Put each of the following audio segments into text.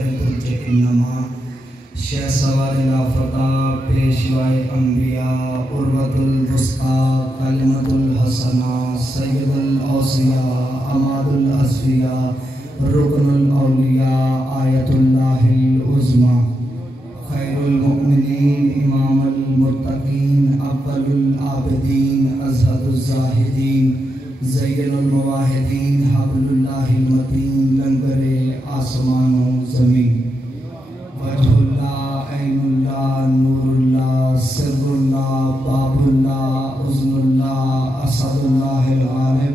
انما شیخ سوار لافتہ پیشوائے انبیاء عروۃ الوثقیٰ کلمۃ الحسنہ سید الاوصیاء عماد الاصفیاء رکن الاولیاء آیت اللہ العظمیٰ خیر المؤمنین امام المتقین اول العابدین ازہد الزاہدین زین المواحدین حبل اللہ المتین لنگر آسمان و زمین وجہ اللہ عین اللہ نور اللہ سر اللہ باب اللہ اذن اللہ اسد اللہ الغالب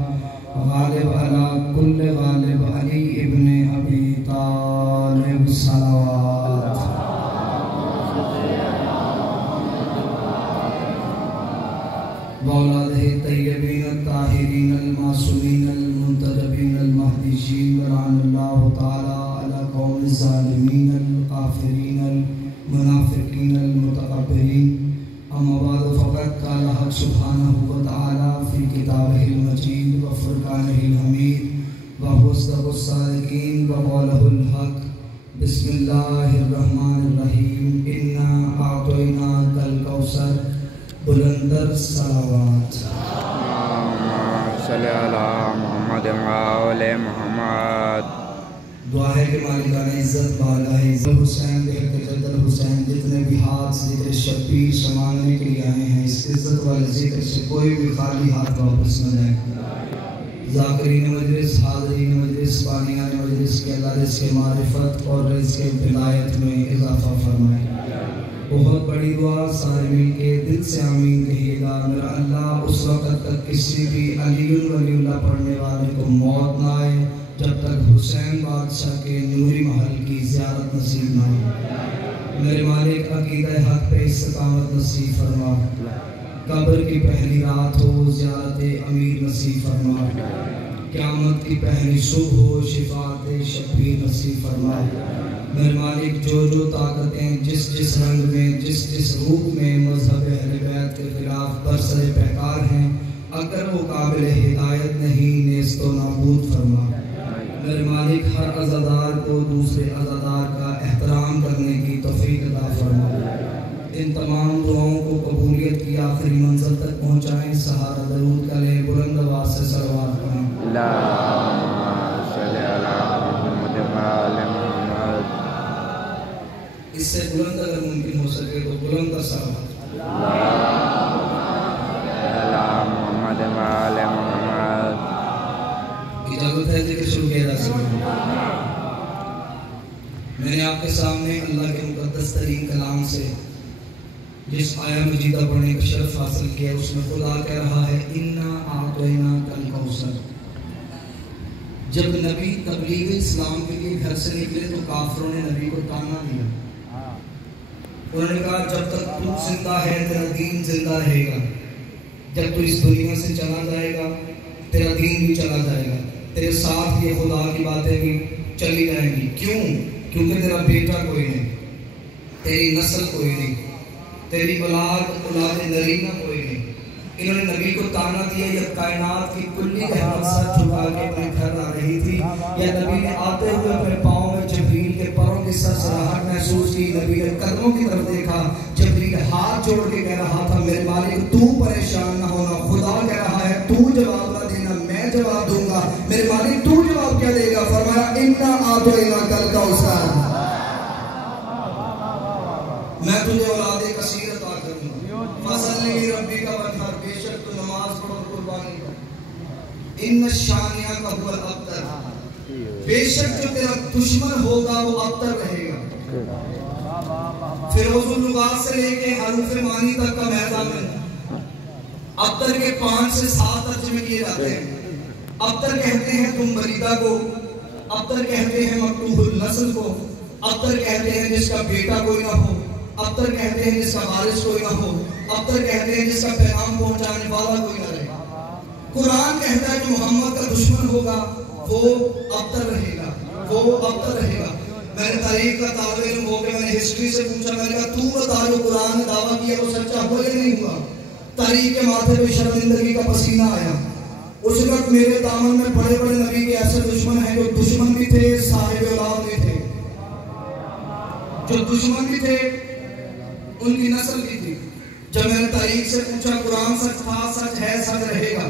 غالب علی کل غالب علی ابن ابی طالب صلوات وأولادہ طیبین الطاہرین المعصومین المنتجبین المہدیین ولعن اللہ تعالی علی قوم الظالمین الکافرین المنافقین المتکبرین اما بعد فقد قال حق سبحانہ وتعالی فی کتابہ المجید وفرقانہ الحمید وهو أصدق الصادقین وقولہ الحق بسم اللہ الرحمن الرحیم انا اعطیناک الکوثر بلندر صلوات صلی اللہ محمد وآل محمد۔ دعا ہے کہ مالکان عزت بارگاہ عزت حسین بحق جد الحسین جتنے بھی ہاتھ ذکر شبیر سمانے کے لیے آئے ہیں اس عزت والے ذکر سے کوئی بھی خالی ہاتھ واپس نہ جائے۔ ذاکرین مجلس حاضرین مجلس بانیان مجلس کے اللہ رزق معرفت اور رزق ولایت میں اضافہ فرمائے۔ بہت بڑی دعا سارے مل کے دل سے آمین کہیے گا۔ میرا اللہ اس وقت تک کسی بھی علی ولی اللہ پڑھنے والے کو موت نہ آئے جب تک حسین بادشاہ کے نوری محل کی زیارت نصیب نہ آئے۔ میرے مالک عقیدہ حق پہ استقامت نصیب فرما، قبر کی پہلی رات ہو زیارت امیر نصیب فرما، قیامت کی پہلی صبح ہو شفاعت شبیر نصیب فرما۔ میرے مالک جو جو طاقتیں جس جس رنگ میں جس جس روپ میں مذہب اہل بیت کے خلاف برسر پیکار ہیں اگر وہ قابل ہدایت نہیں نیست و نابود فرما۔ میرے مالک ہر عزادار کو دوسرے عزادار کا احترام کرنے کی توفیق عطا فرما۔ ان تمام دعاؤں کو قبولیت کی آخری منزل تک پہنچائیں۔ سہارا درود کا لے بلند آواز سے صلوات پڑھیں۔ اللہم صلی علی محمد وآل محمد۔ اس سے بلند اگر ممکن ہو سکے تو بلند صلوات۔ اللہ محمد وآل محمد۔ اجازت ہے ذکر شروع کیا جا سکے۔ میں نے آپ کے سامنے اللہ کے مقدس ترین کلام سے جس آیہ مجیدہ پڑھنے کا شرف حاصل کیا اس میں خدا کہہ رہا ہے اِنَّا أَعْطَيْنَاكَ الْكَوْثَرَ۔ جب نبی تبلیغ اسلام کے لیے گھر سے نکلے تو کافروں نے نبی کو تانا دیا۔ انہوں نے کہا جب تک تو زندہ ہے تیرا دین زندہ رہے گا، جب تو اس دنیا سے چلا جائے گا تیرا دین بھی چلا جائے گا، تیرے ساتھ یہ خدا کی باتیں بھی چلی جائیں گی۔ کیوں؟ کیونکہ تیرا بیٹا کوئی نہیں، تیری نسل کوئی نہیں، تیری اولاد نرینہ کوئی نہیں۔ انہوں نے نبی کو تانا دیا جب کائنات کی کلی رحمت سر جھکا کے اپنے گھر آ رہی تھی، یا نبی نے آتے ہوئے اپنے پاؤں میں جبریل کے پروں کی سرسراہٹ محسوس کی، نبی نے قدموں کی طرف دیکھا، جبریل ہاتھ جوڑ کے کہہ رہا تھا میرے مالک تو پریشان نہ ہونا، خدا کہہ رہا ہے تو جواب نہ دینا میں جواب دوں گا۔ میرے مالک تو جواب کیا دے گا؟ فرمایا اِنَّا أَعْطَيْنَاكَ الْكَوْثَرَ، میں تجھے اولاد کثیر عطا کروں گا۔ فَصَلِّ لِرَبِّكَ وَانْحَرْ، بے شک تو نماز پڑھ اور قربانی کر۔ إِنَّ شَانِئَكَ هُوَ الْأَبْتَرُ، بے شک جو تیرا دشمن ہوگا وہ ابتر رہے گا۔ فیروز اللغات سے لے کے حروف معنی تک کا محض ابتر کے 5 سے 7 ترجمے کیے جاتے ہیں۔ ابتر کہتے ہیں تم بریدہ کو، ابتر کہتے ہیں مقتوح النسل کو، ابتر کہتے ہیں جس کا بیٹا کوئی نہ ہو، ابتر کہتے ہیں جس کا وارث کوئی نہ ہو، ابتر کہتے ہیں جس کا پیغام پہنچانے والا کوئی نہ رہے۔ قرآن کہتا ہے کہ محمد کا دشمن ہوگا وہ ابتر رہے گا، وہ ابتر رہے گا۔ میں نے تاریخ کا طالب علم ہو کے میں نے ہسٹری سے پوچھا، میں نے کہا تو بتا جو قرآن نے دعویٰ کیا وہ سچا ہوا یا نہیں ہوا؟ تاریخ کے ماتھے پہ شرمندگی کا پسینہ آیا۔ اس وقت میرے دامن میں بڑے بڑے نبی کے ایسے دشمن ہیں جو دشمن بھی تھے صاحب اولاد بھی تھے۔ جو دشمن بھی تھے ان کی نسل بھی تھی. جب میں نے تاریخ سے پوچھا قرآن سچ تھا، سچ ہے، سچ رہے گا.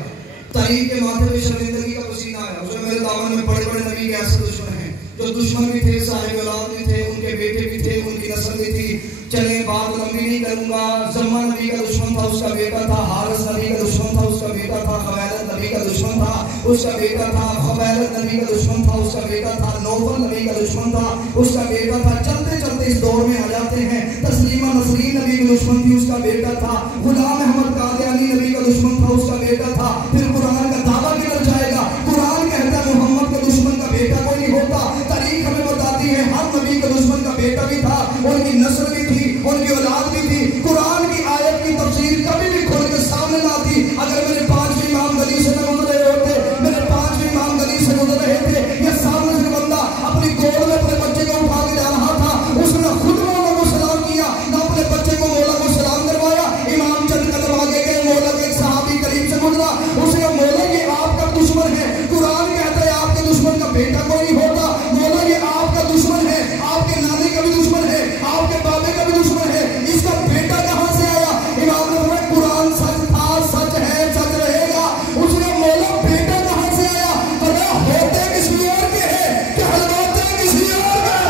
تاریخ کے ماتھے پہ شرمندگی کا پسینہ آیا. اس میں میرے دامن میں بڑے بڑے نبی کے ایسے دشمن ہیں جو دشمن بھی تھے، صاحب اولاد بھی تھے، ان کے بیٹے بھی تھے، ان کی نسل بھی تھی. چلیں بات لمبی نہیں کروں گا. زما نبی کا دشمن تھا، اس کا بیٹا تھا. حارث نبی کا دشمن تھا، اس کا بیٹا تھا. خویلد نبی کا دشمن تھا، اس کا بیٹا تھا. خویلد نبی کا دشمن تھا، اس کا بیٹا تھا. نوفل نبی کا دشمن تھا، اس کا بیٹا تھا. چلتے چلتے اس دور میں آ جاتے ہیں. تسلیمہ نسرین نبی کا دشمن تھی، اس کا بیٹا تھا. غلام احمد قادیانی نبی کا دشمن تھا، اس کا بیٹا تھا. پھر قرآن کا دعویٰ کدھر جائے گا؟ قرآن کہتا ہے محمد کے دشمن کا بیٹا کوئی نہیں ہوتا. تاریخ ہمیں بتاتی ہے ہر نبی کے دشمن کا بیٹا بھی تھا، ان کی نسل بھی تھی، ان کی اولاد بھی تھی. قرآن کی آیت کی تفسیر کبھی بھی کھول کے سامنے نہ آتی. اگر میرے 5 امام گلی سے نہ گزر رہے ہوتے، میرے 5 امام گلی سے گزر رہے تھے، یہ سامنے سے بندہ اپنی گود میں اپنے بچے کو اٹھا کے جا رہا تھا، اس نے خود مولا کو سلام کیا، نہ اپنے بچے کو مولا کو سلام کروایا. امام چند قدم آگے گئے، مولا کے ایک صحابی قریب سے گزرا، اس نے مولا یہ آپ کا دشمن ہے. قرآن کہتا ہے آپ کے دشمن کا بیٹا کوئی نہیں ہوتا. مولا یہ آپ کا دشمن ہے، آپ کے نانے کا بھی دشمن ہے، آپ کے بابے کا بھی دشمن ہے. اس کا بیٹا کہاں سے آیا؟ امام نے فرمایا قرآن سچ تھا، سچ ہے، سچ رہے گا. اس نے مولا بیٹا کہاں سے آیا؟ فرمایا ہوتے کسی اور کے ہیں، کہلواتے کسی اور کے.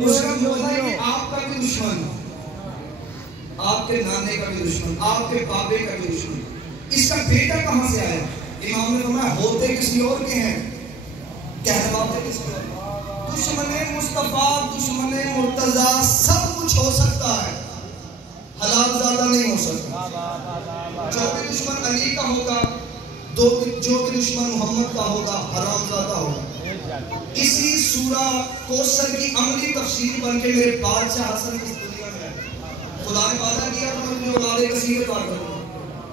اس کا مولا کہ آپ کا بھی دشمن، آپ کے نانے کا بھی دشمن، آپ کے بابے کا بھی دشمن. اس کا بیٹا کہاں سے آیا؟ امام نے فرمایا ہوتے کسی اور کے ہیں، کہلواتے کسی اور کے. دشمن مصطفیٰ، دشمن مرتضیٰ سب کچھ ہو سکتا ہے، حلال زادہ نہیں ہو سکتا. جو بھی دشمن علی کا ہوگا، جو بھی دشمن محمد کا ہوگا، حرام زادہ ہوگا. اسی سورہ کوثر کی عملی تفسیر بن کے میرے بادشاہ حسن اس دنیا میں ہے. خدا نے وعدہ کیا تھا میں اولاد کثیر عطا کروں گا.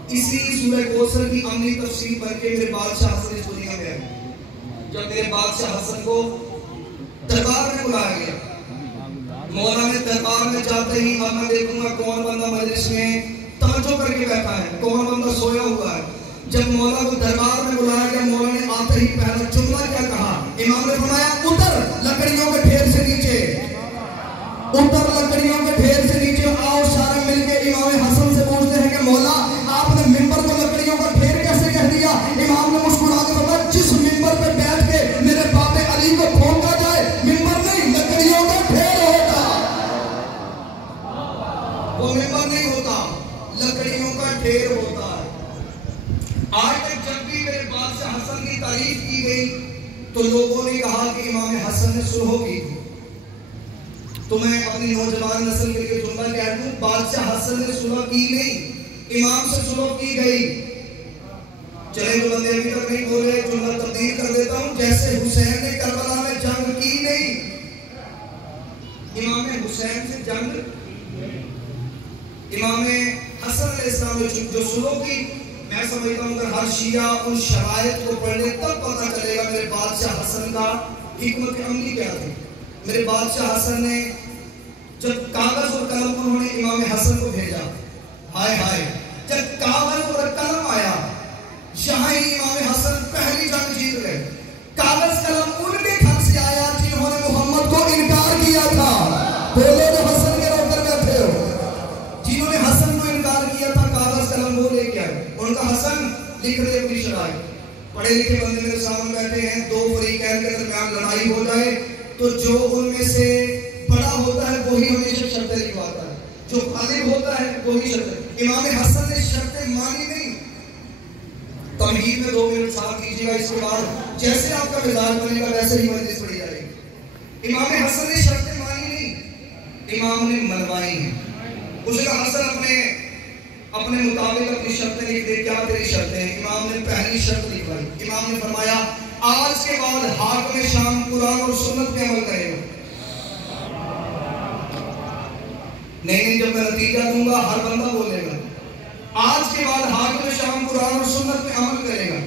اسی سورہ کوثر کی عملی تفسیر بن کے میرے بادشاہ حسن اس دنیا میں ہے. جب میرے بادشاہ حسن کو دربار میں بلایا گیا، مولا نے دربار میں جاتے ہی اب میں دیکھوں گا کون بندہ مجلس میں توجہ کر کے بیٹھا ہے، کون بندہ سویا ہوا ہے. جب مولا کو دربار میں بلایا گیا، مولا نے آتے ہی پہلا جملہ کیا کہا؟ امام نے فرمایا اتر لکڑیوں کے ڈھیر سے نیچے، اتر لکڑیوں کے ڈھیر سے نیچے. آؤ سارے مل کے امام حسن سے پوچھتے ہیں کہ مولا آپ نے ممبر کو لکڑیوں کا ڈھیر کیسے کہہ دیا؟ امام نے مسکرا کے فرمایا جس ممبر پہ بیٹھ کے میرے باپ علی کو پھونکا جائے، ممبر نہیں لکڑیوں کا ڈھیر ہوتا. وہ ممبر نہیں ہوتا، لکڑیوں کا ڈھیر ہوتا ہے. آج تک جب بھی میرے بادشاہ حسن کی تعریف کی گئی تو لوگوں نے کہا کہ امام حسن نے سلح کی تھی. تو میں اپنی نوجوان نسل کے لیے جملہ کہہ دوں، بادشاہ حسن نے سلح کی نہیں، امام سے سلح کی گئی. چلے جو بندے ابھی تک نہیں بولے، جملہ تبدیل کر دیتا ہوں. جیسے حسین نے کربلا میں جنگ کی نہیں، امام حسین سے جنگ، امام حسن علیہ السلام نے جو سلح کی. میں سمجھتا ہوں اگر ہر شیعہ ان شرائط کو پڑھ لے تب پتہ چلے گا میرے بادشاہ حسن کا حکمت عملی کیا تھی. میرے بادشاہ حسن نے جب کاغذ اور قلم انہوں نے امام حسن کو بھیجا، ہائے ہائے جب کاغذ اور قلم آیا یہاں ہی امام حسن پہلی جنگ جیت گئے. کاغذ قلم ان کے گھر سے آیا جنہوں نے محمد کو انکار کیا تھا. بولو جو حسن کے روکر بیٹھے ہو، جنہوں نے حسن کو انکار کیا تھا کاغذ قلم وہ لے کے آئے. ان کا حسن لکھ رہے اپنی شرائط. پڑھے لکھے بندے میرے سامنے بیٹھے ہیں، دو فریقین کے درمیان لڑائی ہو جائے تو جو ان میں سے بڑا ہوتا ہے وہی ہمیشہ شرطیں لکھواتا ہے، جو غالب ہوتا ہے وہی شرطیں. امام حسن نے شرطیں مانی نہیں. تمہید میں 2 منٹ ساتھ دیجیے گا، اس کے بعد جیسے آپ کا مزاج بنے گا ویسے ہی مجلس پڑھی جائے گی. امام حسن نے شرطیں مانی نہیں، امام نے منوائی ہیں. اس کا حسن اپنے مطابق اپنی شرطیں لکھ دے. کیا تیری شرطیں ہیں؟ امام نے پہلی شرط لکھوائی. امام نے فرمایا آج کے بعد حاکم شام قرآن اور سنت پہ عمل کرے گا. نہیں جب میں نتیجہ دوں گا ہر بندہ بولے گا. آج کے بعد حاکم شام قرآن اور سنت پہ عمل کرے گا.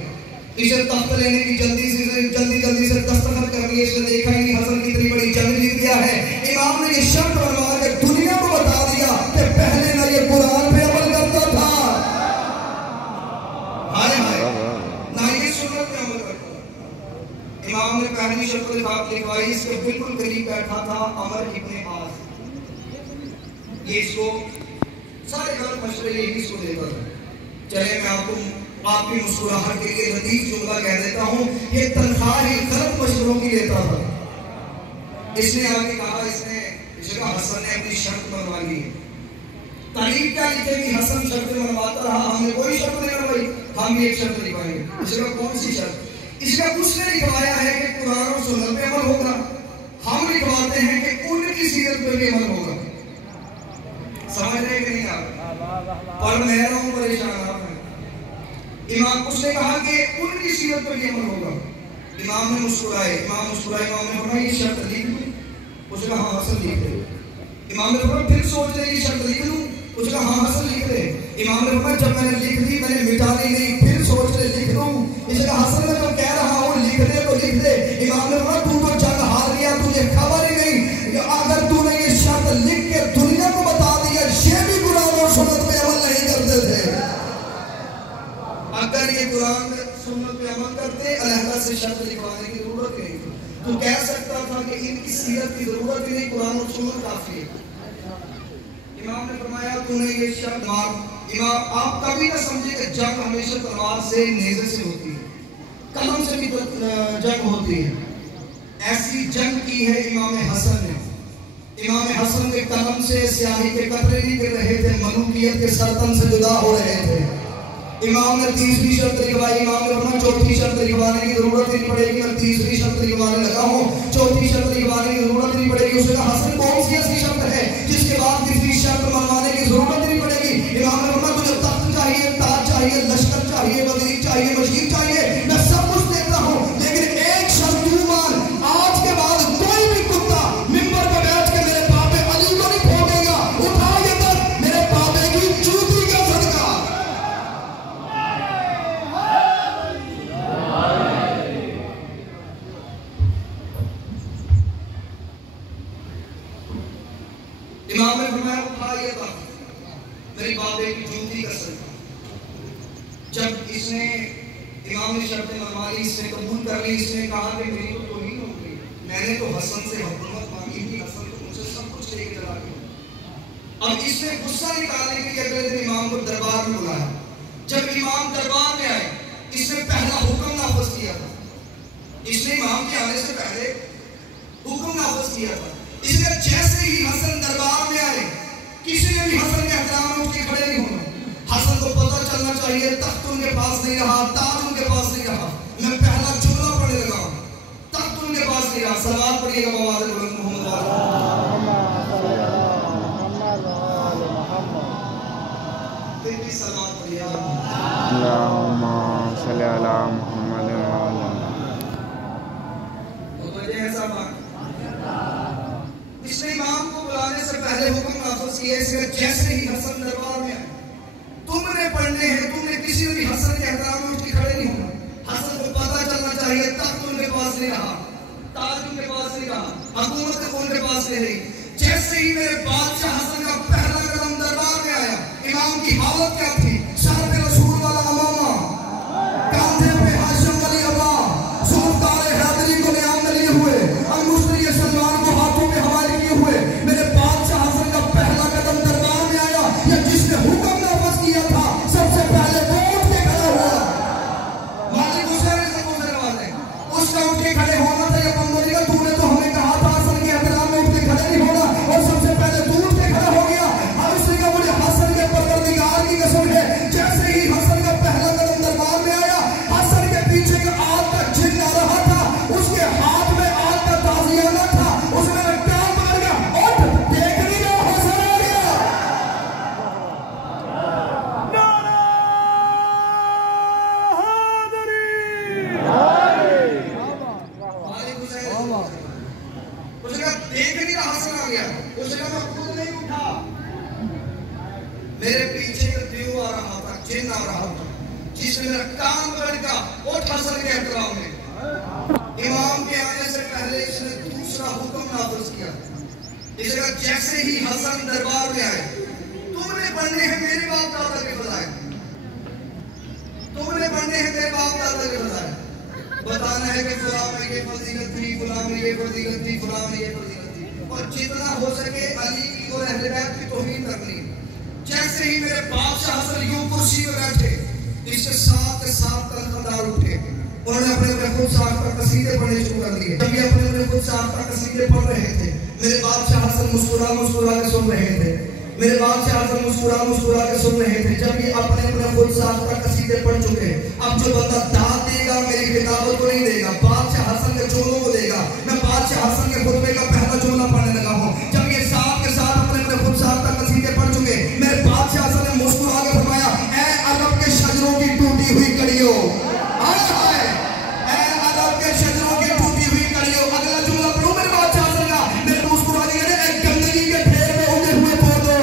اسے تخت لینے کی جلدی سے دستخط کر لیے. اس نے دیکھا ہی حسن کتنی بڑی جنگ جیت گیا ہے. امام نے یہ شرط بنوا کے دنیا کو بتا دیا کہ پہلے نہ یہ قرآن پہ عمل کرتا تھا، شکل لکھوائی، اس کے بالکل قریب بیٹھا تھا عمر ابن عاص. یہ اس کو سارے غلط مشورے یہی اس کو دیتا تھا. چلے میں آپ کی مسکراہٹ کے لیے لطیف جملہ کہہ دیتا ہوں، یہ تنخواہ ہی غلط مشوروں کی لیتا تھا. اس نے آگے کہا، اس جگہ حسن نے اپنی شرط منوا لی. تعریف کیا لکھے گی؟ حسن شرط منواتا رہا، ہم نے کوئی شرط نہیں منوائی، ہم بھی ایک شرط لکھوائیں گے. اس جگہ کون سی شرط؟ اس کا کچھ نے لکھوایا ہے کہ قرآن اور سنت پہ عمل ہوگا، ہم لکھواتے ہیں کہ ان کی سیرت پہ بھی عمل ہوگا. سمجھ رہے کہ نہیں آپ؟ اور میں رہا ہوں پریشان آپ ہیں. امام اس نے کہا کہ ان کی سیرت پہ بھی عمل ہوگا. امام نے مسکرائے، امام نے فرمایا یہ شرط لکھ دوں؟ اس نے کہا ہاں حسن لکھ دے. امام نے فرمایا پھر سوچ لے یہ شرط لکھ دوں؟ اس نے کہا ہاں حسن لکھ دے. امام نے فرمایا جب میں نے لکھ دی، میں نے مٹا دی نہیں، پھر سوچ لے لکھ دوں؟ اس نے کہا حسن میں تو کہہ رہا ہوں لکھ دے تو لکھ دے. امام نے فرمایا تو جنگ ہار گیا، تجھے خبر ہی نہیں. اگر تو نے یہ شرط لکھ کے دنیا کو بتا دیا یہ بھی قرآن اور سنت پہ عمل نہیں کرتے تھے. اگر یہ قرآن سنت پہ عمل کرتے، علیحدہ سے شرط لکھوانے کی ضرورت ہی نہیں تھی. تو کہہ سکتا تھا کہ ان کی سیرت کی ضرورت ہی نہیں، قرآن اور سنت کافی ہے. امام نے فرمایا تو نے یہ شرط مار. امام آپ کبھی نہ سمجھے کہ جنگ ہمیشہ تلوار سے، نیزے سے ہوتی ہے، قلم سے بھی جنگ ہوتی ہے. ایسی جنگ کی ہے امام حسن نے. امام حسن کے قلم سے سیاہی کے قطرے نہیں گر رہے تھے، ملوکیت کے سرطن سے جدا ہو رہے تھے. امام نے تیسری شرط لکھوائی. امام نے فرمایا چوتھی شرط لکھوانے کی ضرورت نہیں پڑے گی، میں تیسری شرط لکھوانے لگا ہوں، چوتھی شرط لکھوانے کی ضرورت نہیں پڑے گی. اس نے کہا حسن کون سی ایسی شرط ہے جس کے بعد تیسری شرط منوانے کی ضرورت نہیں پڑے گی؟ امام نے فرمایا تجھے تخت چاہیے، تاج چاہیے، لشکر چاہیے، وزیر چاہیے، وزیر چاہیے، میں سب کچھ دیتا ہوں، لیکن ایک شرط تو مان، آج کے بعد کوئی بھی کتا ممبر پہ بیٹھ کے میرے پاپے علی کو نہیں پھونکے گا. اٹھا یہ تک میرے پاپے کی جوتی کا صدقہ. امام نے فرمایا اٹھا یہ تک میری بابے کی جوتی کا صدقہ. جب اس نے امام نے شرط منوا لی، اس نے قبول کر لی، اس نے کہا کہ میری تو توہین ہو گئی، میں نے تو حسن سے حکومت مانگی تھی، حسن تو مجھے سب کچھ لے کے چلا گیا. اب اس نے غصہ نکالنے کے لیے اگلے دن امام کو دربار میں بلایا. جب امام دربار میں آئے، اس نے پہلا حکم نافذ کیا تھا. اس نے امام کے آنے سے پہلے حکم نافذ کیا تھا. اس نے جیسے ہی حسن دربار میں آئے، کسی نے بھی حسن کے احترام میں اٹھ کے کھڑے نہیں ہونا. حسن کو پتہ چلنا چاہیے تخت ان کے پاس نہیں رہا، تاج ان کے پاس نہیں رہا. میں پہلا جملہ پڑھنے لگا ہوں، تخت ان کے پاس نہیں رہا. صلوات پڑھیے گا بواد بلند محمد پھر بھی صلوات پڑھیے گا اللہم صلی علی محمد ایسا بات. اس نے امام کو بلانے سے پہلے حکم نافذ کیا. اس نے جیسے ہی حسن دربار میں آئے، تم نے پڑھنے ہیں، تم نے کسی نے بھی حسن کے احترام میں اٹھ کے کھڑے نہیں ہونا. حسن کو پتہ چلنا چاہیے تخت ان کے پاس نہیں رہا، تاج ان کے پاس نہیں رہا، حکومت ان کے پاس نہیں رہی. جیسے ہی میرے بادشاہ حسن کا پہلا قدم دربار میں آیا، امام کی حالت کیا تھی؟ سر پہ رسول والا امامہ، کاندھے پہ ہاشم علی ابا، سلطان حیدری کو نیام میں لیے ہوئے، المشتری سلمان کو ہاتھوں میں حوالے کیے ہوئے. میرے بادشاہ حسن کا پہلا قدم دربار میں آیا، یا جس نے حکم نافذ کیا تھا سب سے پہلے وہ اٹھ کے کھڑا ہوا. مالک حسین سے گزر والے اس کا اٹھ کے کھڑے ہونا تھا. یا بندری کا تو نے تو ہمیں کہا تھا حسن کے احترام میں اٹھ کے کھڑے نہیں ہونا، اور سب سے پہلے تو اٹھ کے کھڑا ہو گیا. اب اس نے کہا مجھے حسن کے پروردگار کی قسم ہے، جیسے ہی حسن کا پہلا قدم دربار میں آیا، حسن کے پیچھے کا آگ کا جن آ رہا تھا، اس کے ہاتھ میں آگ کا تازیانہ تھا. اس نے کیا مار گیا، اٹھ دیکھ نہیں رہا حسن آ گیا. اس نے کہا دیکھ نہیں رہا حسن آ گیا. اس نے کہا میں خود نہیں اٹھا، میرے پیچھے کا دیو آ رہا تھا، جن آ رہا تھا، جس نے میرا کام پکڑ کا اٹھ حسن کے احترام میں. امام کے آنے سے پہلے اس نے دوسرا حکم نافذ کیا. اس نے کہا جیسے ہی حسن دربار میں آئے، تم نے پڑھنے ہیں میرے باپ دادا کے بجائے، تم نے پڑھنے ہیں میرے باپ دادا کے بجائے. بتانا ہے کہ فلاں میں یہ فضیلت تھی، فلاں میں یہ فضیلت تھی، فلاں میں یہ فضیلت تھی، اور جتنا ہو سکے علی کی اور اہل بیت کی توہین کرنی۔ جیسے ہی میرے بادشاہ حسن یوں کرسی میں بیٹھے، اس کے ساتھ تلخدار اٹھے، انہوں نے اپنے خود ساختہ قصیدے پڑھنے شروع کر دیے۔ جب یہ اپنے خود ساختہ قصیدے پڑھ رہے تھے، میرے بادشاہ حسن مسکرا کے سن رہے تھے، میرے بادشاہ حسن مسکرا کے سن رہے تھے۔ جب یہ اپنے خود ساختہ قصیدے پڑھ چکے، اب جو بندہ داد دے گا میری کتابت کو نہیں دے گا، بادشاہ حسن کے جملوں کو دے گا۔ میں بادشاہ حسن کے خطبے کا پہلا جملہ پڑھنے لگا ہوں۔ جب یہ ساتھ کے ساتھ اپنے خود ساختہ قصیدے پڑھ چکے، میرے بادشاہ حسن نے مسکرا کے فرمایا، اے عرب کے شجروں کی ٹوٹی ہوئی کڑیوں، اے عرب کے شجروں کی ٹوٹی ہوئی کڑیوں۔ اگلا جملہ پڑھوں میرے بادشاہ حسن کا، میرے مسکرا کے کہتے ہیں، اے گندگی کے ڈھیر میں اگے ہوئے پودوں،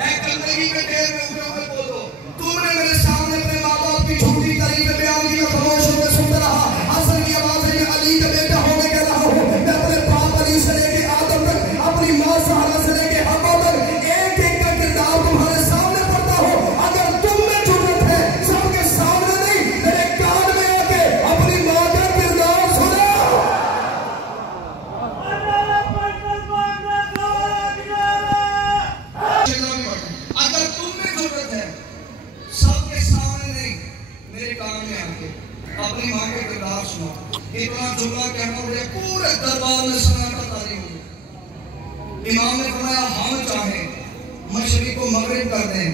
اے گندگی کے ڈھیر میں اگے ہوئے پودوں، تم نے میرے سامنے اپنے ماں باپ کی جھوٹی تعریفیں بیان کی اور خاموش ہو کے سنتا رہا۔ حسن کی آواز ہے، میں علی کا بیٹا ہو کے کہہ رہا ہوں، میں اپنے باپ علی سے لے کے آدم تک، اپنی ماں سہرہ سے لے کے حوا تک، ایک ایک کا کردار تمہارے سامنے پڑھتا ہوں۔ اگر تم میں جرأت ہے، سب کے سامنے نہیں، میرے کان میں آ کے اپنی ماں کا کردار سنا۔ اگر تم میں جرأت ہے، سب کے سامنے نہیں، میرے کان میں آ کے اپنی ماں کے کردار سنا۔ اتنا جملہ کہنا مجھے پورے دربار میں سناٹا طاری ہو گیا۔ امام نے فرمایا، ہم چاہیں مشرق کو مغرب کر دیں،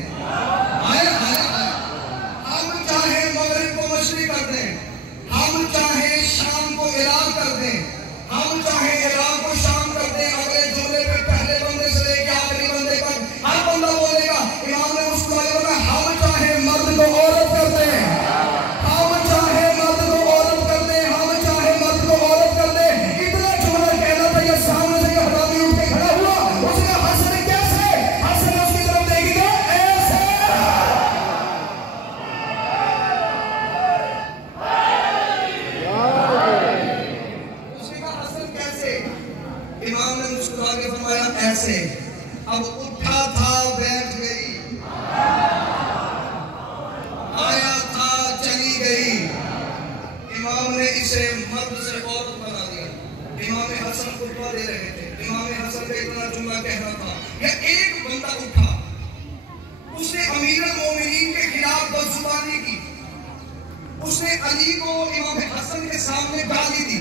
ہم چاہیں مغرب کو مشرق کر دیں، ہم چاہیں شام کو عراق کر دیں، ہم چاہیں عراق کو شام کر دیں۔ اگلے جملے پہ پہلے بندے سے لے کے آخری بندے تک ہر بندہ بولے گا۔ امام نے مسکرایا اور کہا، ہم چاہیں مرد کو عورت کر دیں، ہم چاہیں مرد کو عورت کر دیں، ہم چاہیں مرد کو عورت کر دیں۔ اتنا جملہ کہنا تھا، یہ سامنے سے یہ حرامی اٹھ کے کھڑا ہوا، اس نے حسن کیسے؟ حسن اس کی طرف دیکھے گا ایسے۔ اس نے کہا حسن کیسے؟ امام نے مسکرا کے فرمایا ایسے۔ اب اٹھا تھا بیٹھ گئی، آیا تھا چلی گئی، امام نے اسے مرد سے عورت بنا دیا۔ امام حسن خطبہ دے رہے تھے، امام حسن کا اتنا جملہ کہنا تھا، یا ایک بندہ اٹھا، اس نے امیر المومنین کے خلاف بدزبانی کی، اس نے علی کو امام حسن کے سامنے گالی دی۔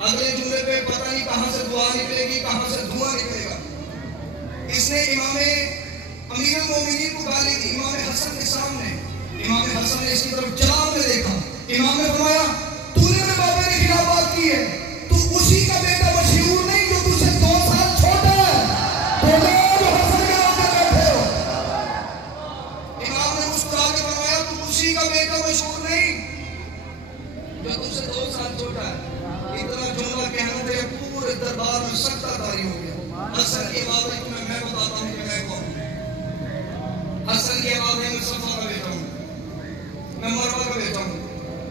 اگلے جملے پہ پتہ نہیں کہاں سے دعا نکلے گی، کہاں سے دھواں نکلے گا۔ اس نے امیر المومنین کو گالی دی امام حسن کے سامنے۔ امام حسن نے اس کی طرف جلال میں دیکھا، امام نے فرمایا، تو نے میرے بابا کے خلاف بات کی ہے، تو اسی کا بیٹا مشہور نہیں جو تجھ سے 2 سال چھوٹا ہے، تو لوگ حسن کے نام پہ بیٹھے ہو۔ امام نے مسکرا کے فرمایا، تو اسی کا بیٹا مشہور نہیں جو تجھ سے 2 سال چھوٹا ہے۔ اتنا جملہ کہنا تھا، پورے دربار میں سکتہ طاری ہو گیا۔ حسن کی آواز ہے، تمہیں میں بتاتا ہوں کہ میں کون ہوں۔ حسن کی آواز ہے، میں صفا کا بیٹا ہوں، میں مروہ کا بیٹا ہوں،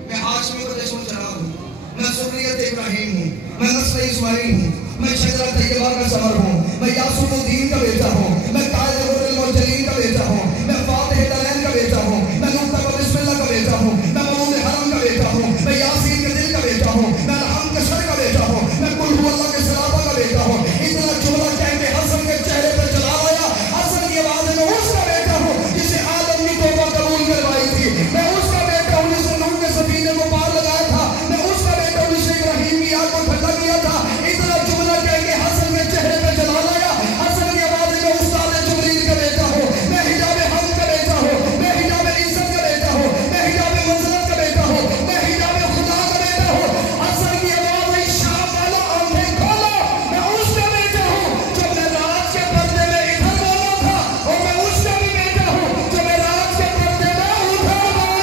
میں ہاشمی کا جشن چلا ہوں، میں ذریت ابراہیم ہوں، میں نسل اسماعیل ہوں، میں شجرہ طیبہ کا ثمر ہوں، میں یاسر الدین کا بیٹا ہوں، میں قائد غر المرسلین کا بیٹا ہوں، میں فاتح دلین کا بیٹا ہوں، میں نوح بسم اللہ کا بیٹا ہوں، میں مولود حرم کا بیٹا ہوں، میں یاسین کے دل کا بیٹا ہوں، میں الحم کے سر کا بیٹا ہوں، میں قل هو اللہ کے صلابہ کا بیٹا ہوں۔ اتنا جملہ کہہ کے حسن کے چہرے پر جلال آیا۔ حسن کی آواز میں اس کا بیٹا ہوں جسے آدم نے توبہ قبول کروائی تھی، میں اس کا بیٹا ہوں جسے نوح کے سفینے کو پار لگایا تھا، میں اس کا بیٹا ہوں جسے ابراہیم کی آگ کو ٹھنڈا کیا تھا۔ اتنا جملہ کہہ کے حسن کے چہرے پر جلال آیا۔ حسن کی آواز میں استاد جبریل کا بیٹا ہوں، میں حجاب حمد کا بیٹا ہوں، میں حجاب عزت کا بیٹا ہوں، میں حجاب منزلت کا بیٹا ہوں، میں حجاب خدا کا بیٹا ہوں۔ حسن کی آواز میں شام والا آنکھیں کھولو، میں اس کا بیٹا ہوں جو معراج کے پردے میں ادھر بولا تھا، اور میں اس کا بھی بیٹا ہوں جو معراج کے پردے میں ادھر بولا۔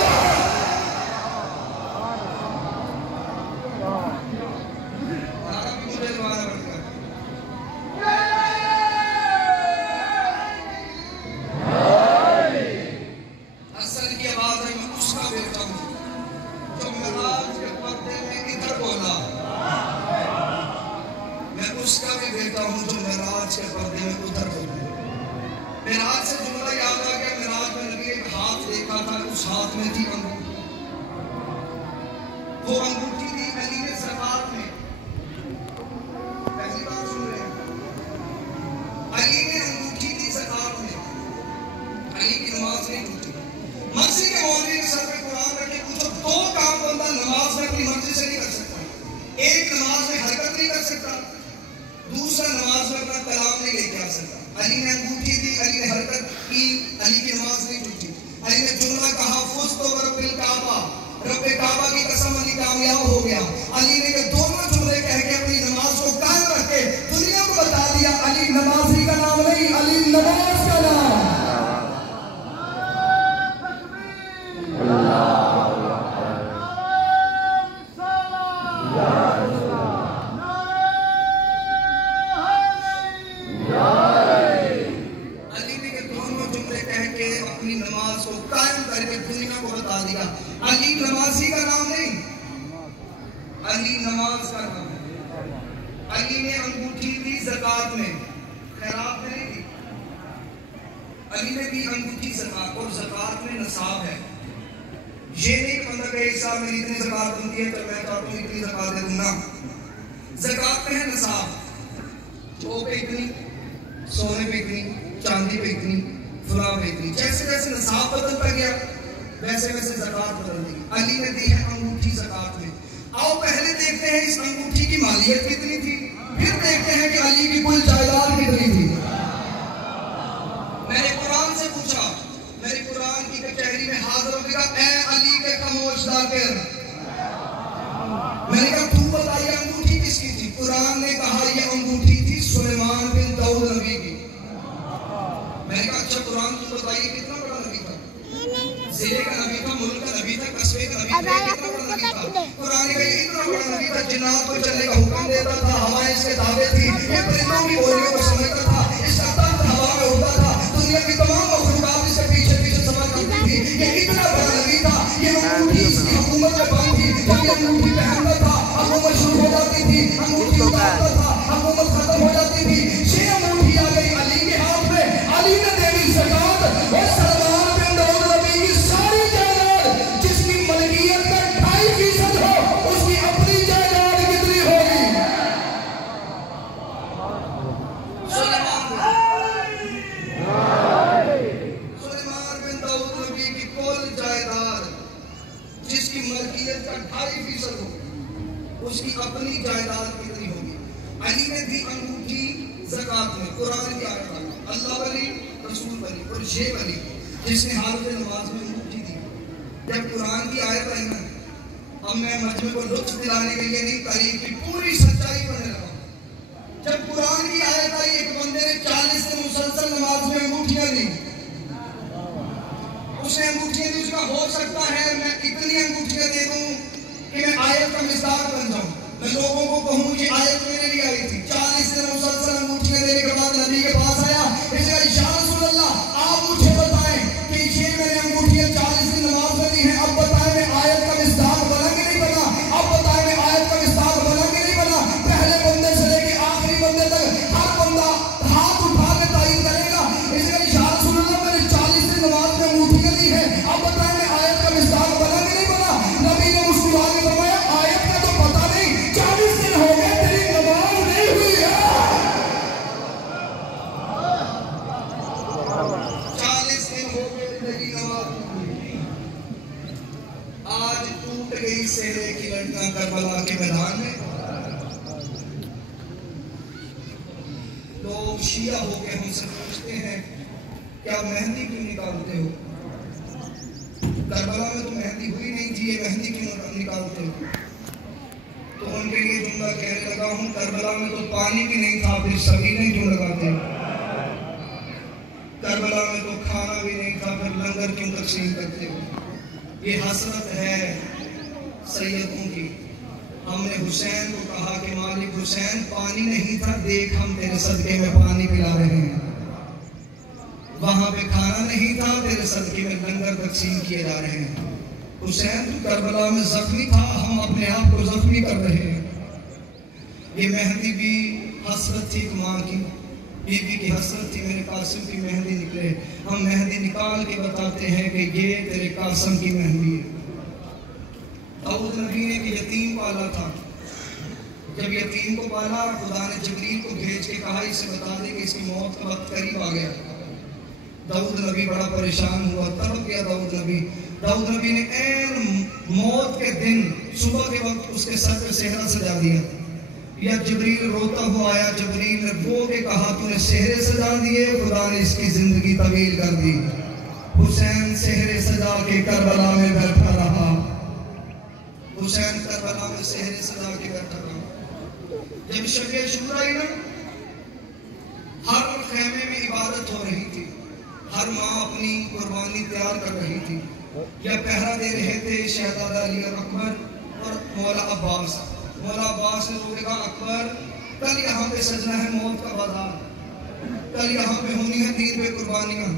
حسن کی آواز ہے، میں اس کا بیٹا ہوں جو معراج کے پردے میں ادھر بولا، میں اس کا بھی بیٹا ہوں جو معراج کے پردے میں ادھر بولا۔ معراج سے جملہ یاد آ گیا، معراج میں نبی ایک ہاتھ دیکھا تھا، اس ہاتھ میں تھی انگور۔ نہیں ٹوٹتی. مرضی کے مولوی کے سر پہ قرآن رکھ کے پوچھو 2 کام بندہ نماز میں اپنی مرضی سے نہیں کر سکتا. ایک نماز میں حرکت نہیں کر سکتا, دوسرا نماز میں اپنا کلام نہیں لے کے آ سکتا. علی نے انگوٹھی دی, علی نے حرکت کی, علی کی نماز نہیں ٹوٹی. علی نے جملہ کہا فزت برب الکعبہ, رب کعبہ کی قسم علی کامیاب ہو گیا. علی نے یہ دونوں جملے کہہ کے اپنی نماز کو قائم رکھ کے دنیا کو بتا دیا علی نمازی کا نام نہیں, علی نماز کا نام. علی نے یہ دونوں جملے کہہ کے اپنی نماز کو قائم کر کے دنیا کو بتا دیا علی نمازی کا نام نہیں, علی نماز کا نام ہے. علی نے انگوٹھی دی زکات میں, خیرات میں نہیں دی. علی نے دی انگوٹھی زکات, اور زکات میں نصاب ہے. یہ نہیں کہ بندہ کہے اس سال میری اتنی زکات بنتی ہے تو میں کہتا ہوں اتنی زکات دے دوں نا. زکات میں ہے نصاب, وہ پہ اتنی, سونے پہ اتنی, چاندی پہ اتنی, فلاں پہ اتنی. جیسے جیسے نصاب بدلتا گیا ویسے ویسے زکات بدل دی. علی نے دی ہے انگوٹھی زکات میں. آؤ پہلے دیکھتے ہیں اس انگوٹھی کی مالیت کتنی تھی, پھر دیکھتے ہیں کہ علی کی کل جائیداد کتنی تھی. میں نے قرآن سے پوچھا, میری قرآن کی کچہری میں حاضر ہو گیا, اے علی کے خاموش ذاکر, میں نے کہا تو بتائیے انگوٹھی کس کی تھی. قرآن نے کہا یہ انگوٹھی تھی سلیمان بن داؤد نبی کی. میں نے کہا اچھا قرآن تو بتائیے کتنا بڑا نبی تھا, ضلع کا نبی تھا, ملک کا نبی تھا, قصبے کا نبی تھا, کتنا بڑا نبی تھا. قرآن کا یہ اتنا بڑا نبی تھا, جنات کو چلنے کا حکم دیتا تھا, ہوائیں اس کے تابع تھی, یہ پرندوں کی بولیوں کو سمجھتا تھا, اس کا تخت ہوا میں ہوتا تھا, دنیا کی تمام مخلوقات اس کے پیچھے پیچھے سفر کرتی تھی. یہ اتنا بڑا نبی تھا, یہ انگوٹھی اس کی حکومت میں بند تھی. جب یہ انگوٹھی پہنتا تھا حکومت شروع ہو جاتی تھی, انگوٹھی اتارتا تھا حکومت ختم ہو جاتی تھی. یہ انگوٹھی آ گئی علی کے ہاتھ میں, علی نے دے دی زکات. اور سلمان بن داؤد نبی کی ساری جائیداد جس کی ملکیت کا 2.5% ہو, اس کی اپنی جائیداد کتنی ہوگی؟ سلیمان بن داؤد نبی کی کل جائیداد جس کی ملکیت کا 2.5% ہو, اس کی اپنی جائیداد کتنی ہوگی؟ علی نے دی انگوٹھی زکات میں. قرآن کی آیت ہے, اللہ ولی, رسول ولی, اور یہ ولی جس نے حالت نماز میں انگوٹھی دی. جب قرآن کی آیت آئی نا, اب میں مجمع کو لطف دلانے کے لیے نہیں, تاریخ کی پوری سچائی پڑھنے لگا. جب قرآن کی آیت آئی, ایک بندے نے 40 دن مسلسل نماز میں انگوٹھیاں دی. اس نے انگوٹھیاں دی, اس کا ہو سکتا ہے میں اتنی انگوٹھیاں دے دوں کہ میں آیت کا مصداق بن جاؤں, میں لوگوں کو کہوں کہ آیت میرے لیے آئی تھی. 40 دن مسلسل انگوٹھیاں دینے کے بعد نبی کے پاس آیا, اس نے کہا یا رسول اللہ آپ مجھے بتائیں کہ یہ میں نے انگوٹھیاں 40 دن نماز میں دی ہیں, اب بتائیں میں آیت کا مصداق بنا کہ نہیں بنا, اب بتائیں میں آیت کا مصداق بنا کہ نہیں بنا. پہلے بندے سے لے کے آخری بندے تک ہر بندہ ہاتھ اٹھا کے تائید کرے گا. اس نے کہا یا رسول اللہ میں نے 40 دن نماز میں انگوٹھیاں دی ہیں, اب بتائیں میں آیت کا مصداق بنا کہ نہیں بنا. نبی نے مسکرا کے فرمایا آیت کا تو پتہ نہیں, 40 دن ہو گئے تیری نماز نہیں ہوئی ہے. 40 دن ہو گئے تیری نماز نہیں ہوئی. آج ٹوٹ گئی سہرے کی لڑکیاں کربلا کے میدان میں. لوگ شیعہ ہو کے ہم سے پوچھتے ہیں کیا مہندی کیوں نکالتے ہو؟ کربلا میں تو مہندی ہوئی نہیں تھی, یہ مہندی کیوں نکالتے ہو؟ تو ان کے لیے جملہ کہنے لگا ہوں, کربلا میں تو پانی بھی نہیں تھا, پھر سبیلیں کیوں لگاتے ہو؟ کربلا میں تو کھانا بھی نہیں تھا, پھر لنگر کیوں تقسیم کرتے ہو؟ یہ حسرت ہے سیدوں کی. ہم نے حسین کو کہا کہ مالک حسین پانی نہیں تھا, دیکھ ہم تیرے صدقے میں پانی پلا رہے ہیں. وہاں پہ کھانا نہیں تھا, تیرے صدقے میں لنگر تقسیم کیے جا رہے ہیں. حسین تو کربلا میں زخمی تھا, ہم اپنے آپ کو زخمی کر رہے ہیں. یہ مہندی بھی حسرت تھی ماں کی, بی بی کی حسرت تھی میرے قاسم کی مہندی نکلے. ہم مہندی نکال کے بتاتے ہیں کہ یہ تیرے قاسم کی مہندی ہے. داؤد نبی نے کہ یتیم پالا تھا, جب یتیم کو پالا خدا نے جبریل کو بھیج کے کہا اسے بتا دے کہ اس کی موت کا وقت قریب آ گیا. داؤد نبی بڑا پریشان ہوا، تڑپ گیا داؤد نبی نے این موت کے دن صبح کے وقت اس کے سر پہ صحرا سجا دیا. یا جبریل روتا ہوا آیا، جبریل نے رو کے کہا تو نے صحرے سجا دیے، خدا نے اس کی زندگی طویل کر دی. حسین صحرے سجا کے کربلا میں بیٹھا رہا، حسین کربلا میں صحرے سجا کے بیٹھا رہا. جب شب عاشور آئی نا، ہر خیمے میں عبادت ہو رہی تھی، ہر ماں اپنی قربانی تیار کر رہی تھی. یا پہرا دے رہے تھے شہزادہ علی اور اکبر اور مولا عباس. مولا عباس نے کہا اکبر کل یہاں پہ سجنا ہے موت کا بازار، کل یہاں پہ ہونی ہے دین پہ قربانیاں،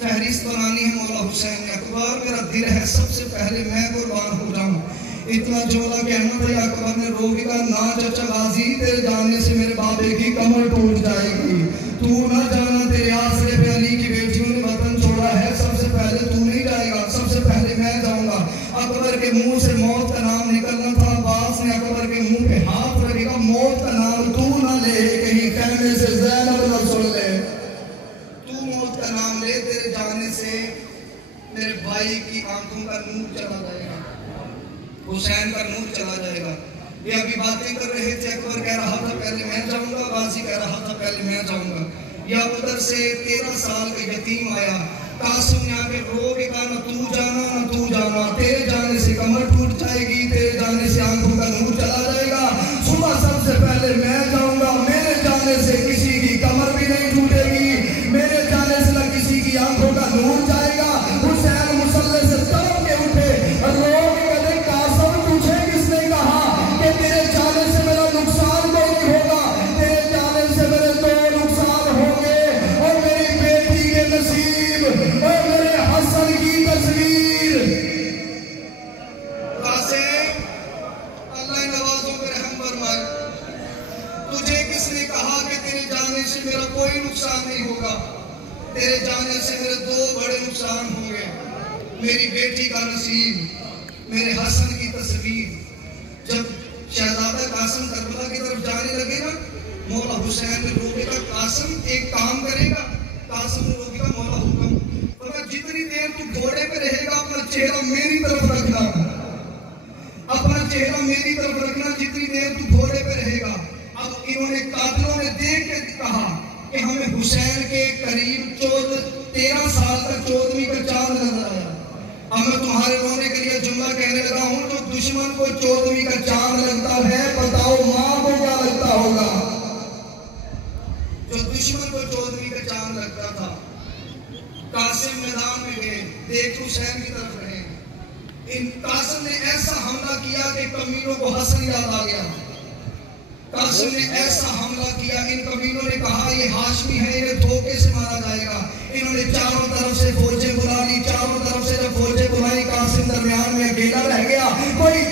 فہرست بنانی ہے. مولا حسین نے اکبر میرا دل ہے سب سے پہلے میں قربان ہو جاؤں. اتنا جولا کہنا تھا. اکبر نے رو کے کہا نہ چچا غازی، تیرے جانے سے میرے بابے کی کمر ٹوٹ جائے گی، تو نہ جانا. تیرے آسرے پہ علی کی بیٹیوں نے وطن چھوڑا ہے، سب سے پہلے تو نہیں جائے گا، سب سے پہلے میں جاؤں گا. اکبر کے منہ سے موت کا نام نکلنا تھا. عباس نے اکبر کے منہ پہ ہاتھ رکھے گا، موت کا نام تو نہ لے، کہیں خیمے سے زینب نہ سن لے. تو موت کا نام لے، تیرے جانے سے میرے بھائی کی آنکھوں کا نور چلا جائے گا، حسین کا نور چلا جائے گا. یہ ابھی باتیں کر رہے تھے. اکبر کہہ رہا تھا پہلے میں جاؤں گا، غازی کہہ رہا تھا پہلے میں جاؤں گا. یا ادھر سے 13 سال کا یتیم آیا. قاسم نے آ کے رو کے کہا نہ تو جانا نہ تو جانا، تیرے جانے سے کمر ٹوٹ جائے گی، تیرے جانے سے آنکھوں کا نور چلا جائے گا. صبح سب سے پہلے میں جاؤں گا، میرے جانے سے کسی کی کمر بھی نہیں ٹوٹے گی، میرے جانے سے نہ کسی کی آنکھوں کا نور جائے گا. حسین مصلی سے تڑپ کے اٹھے، رو کے کہتے قاسم تجھے کس نے کہا کہ تیرے جانے سے میرا نقصان کوئی نہیں ہوگا، تیرے جانے سے میرے 2 نقصان ہوں گے، اور میری بیٹی کے نصیب اور میرے حسن کی تصویر. قاسم اللہ نوازوں پہ رحم فرمائے. تجھے کس نے کہا کہ تیرے جانے سے میرا کوئی نقصان نہیں ہوگا، تیرے جانے سے میرے 2 بڑے نقصان ہوں گے، میری بیٹی کا نصیب، میرے حسن کی تصویر. جب شہزادہ قاسم کربلا کی طرف جانے لگے نا، مولا حسین نے روکے گا قاسم ایک کام کرے گا. قاسم نے روکے گا مولا حکم، جتنی دیر تو گھوڑے پہ رہے گا اپنا چہرہ میری طرف رکھنا، اپنا چہرہ میری طرف رکھنا جتنی دیر تو گھوڑے پہ رہے گا. اب انہوں نے قاتلوں نے دیکھ کے کہا کہ ہمیں حسین کے قریب 13 سال تک 14ویں کا چاند نظر آیا. اب میں تمہارے رونے کے لیے جملہ کہنے لگا ہوں، جو دشمن کو 14ویں کا چاند لگتا ہے بتاؤ ماں کو کیا لگتا ہوگا. جو دشمن کو 14ویں کا چاند لگتا تھا. قاسم میدان میں گئے، دیکھ حسین کی طرف رہے. ان قاسم نے ایسا حملہ کیا کہ کمینوں کو حسن یاد آ گیا. قاسم نے ایسا حملہ کیا، ان کمینوں نے کہا یہ ہاشمی ہے، انہیں دھوکے سے مارا جائے گا. انہوں نے چاروں طرف سے فوجیں بلا لی. چاروں طرف سے جب فوجیں بلائی، قاسم درمیان میں اکیلا رہ گیا. کوئی